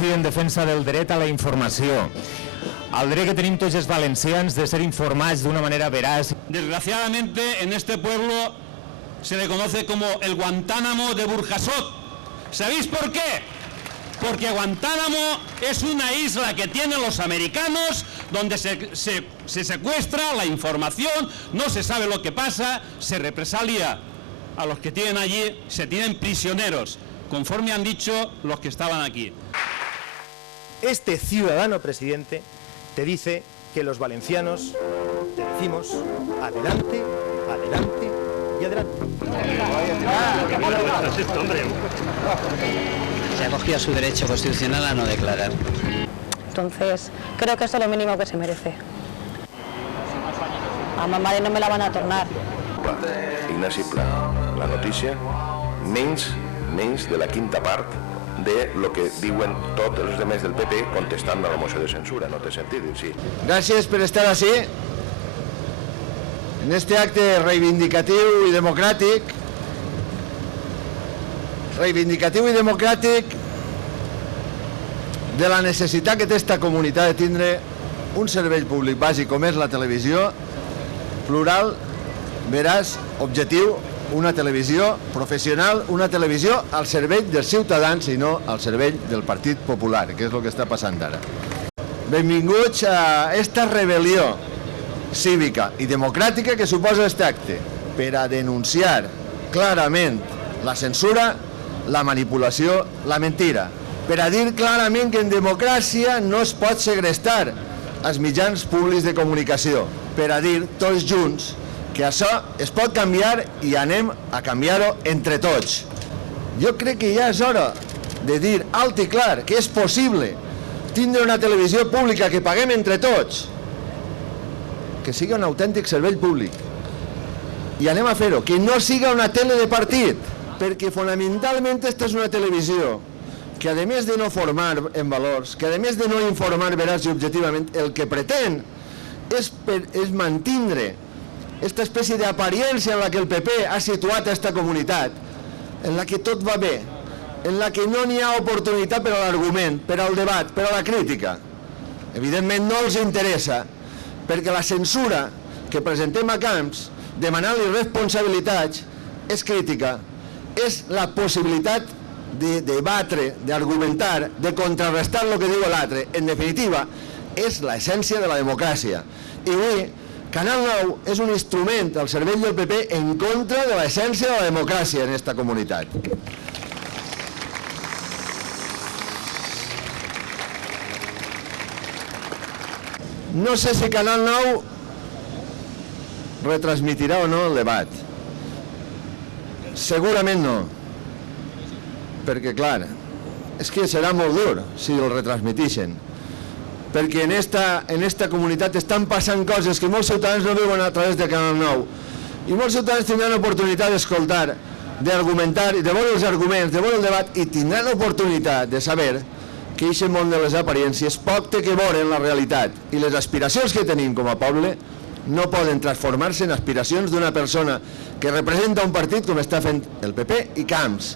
silenci en defensa del dret a la informació. El dret que tenim tots els valencians de ser informats d'una manera veraç. Desgraciadamente en este pueblo se le conoce como el Guantánamo de Burjasot. ¿Sabéis por qué? Porque Guantánamo es una isla que tienen los americanos donde se secuestra la información, no se sabe lo que pasa, se represalia a los que tienen allí, se tienen prisioneros, conforme han dicho los que estaban aquí. Este ciudadano presidente te dice que los valencianos te decimos adelante, adelante y adelante. Se acogió a su derecho constitucional a no declarar. Entonces, creo que esto es lo mínimo que se merece. A mamá no me la van a tornar. Ignasi Pla, la notícia, menys de la quinta part de lo que diuen tots els demés del PP contestant a la moció de censura. No té sentit, sí. Gràcies per estar així, en este acte reivindicatiu i democràtic, de la necessitat que té esta comunitat de tindre un servei públic bàsic com és la televisió, plural, veraç, objectiu, una televisió professional, una televisió al servei dels ciutadans i no al servei del Partit Popular, que és el que està passant ara. Benvinguts a esta rebel·lió cívica i democràtica que suposa aquest acte per a denunciar clarament la censura, la manipulació, la mentira, per a dir clarament que en democràcia no es pot segrestar els mitjans públics de comunicació, per a dir tots junts que això es pot canviar i anem a canviar-ho entre tots. Jo crec que ja és hora de dir alt i clar que és possible tindre una televisió pública que paguem entre tots, que sigui un autèntic servei públic. I anem a fer-ho, que no siga una tele de partit, perquè fonamentalment aquesta és una televisió que a més de no formar en valors, que a més de no informar veraç i objectivament, el que pretén és mantindre aquesta espècie d'apariència en la que el PP ha situat aquesta comunitat, en la que tot va bé, en la que no n'hi ha oportunitat per a l'argument, per al debat, per a la crítica. Evidentment no els interessa, perquè la censura que presentem a Camps, demanant-li responsabilitats, és crítica, és la possibilitat de debatre, d'argumentar, de contrarrestar el que diu l'altre. En definitiva, és l'essència de la democràcia. I avui, Canal 9 és un instrument al servei del PP en contra de l'essència de la democràcia en aquesta comunitat. No sé si Canal 9 retransmitirà o no el debat. Segurament no. Perquè, clar, és que serà molt dur si el retransmitixen. Perquè en esta comunitat estan passant coses que molts ciutadans no veuen a través de Canal 9. I molts ciutadans tindran oportunitat d'escoltar, d'argumentar, de veure els arguments, de veure el debat, i tindran oportunitat de saber que aquest món de les aparències poc té que veure en la realitat. I les aspiracions que tenim com a poble no poden transformar-se en aspiracions d'una persona que representa un partit com està fent el PP i Camps.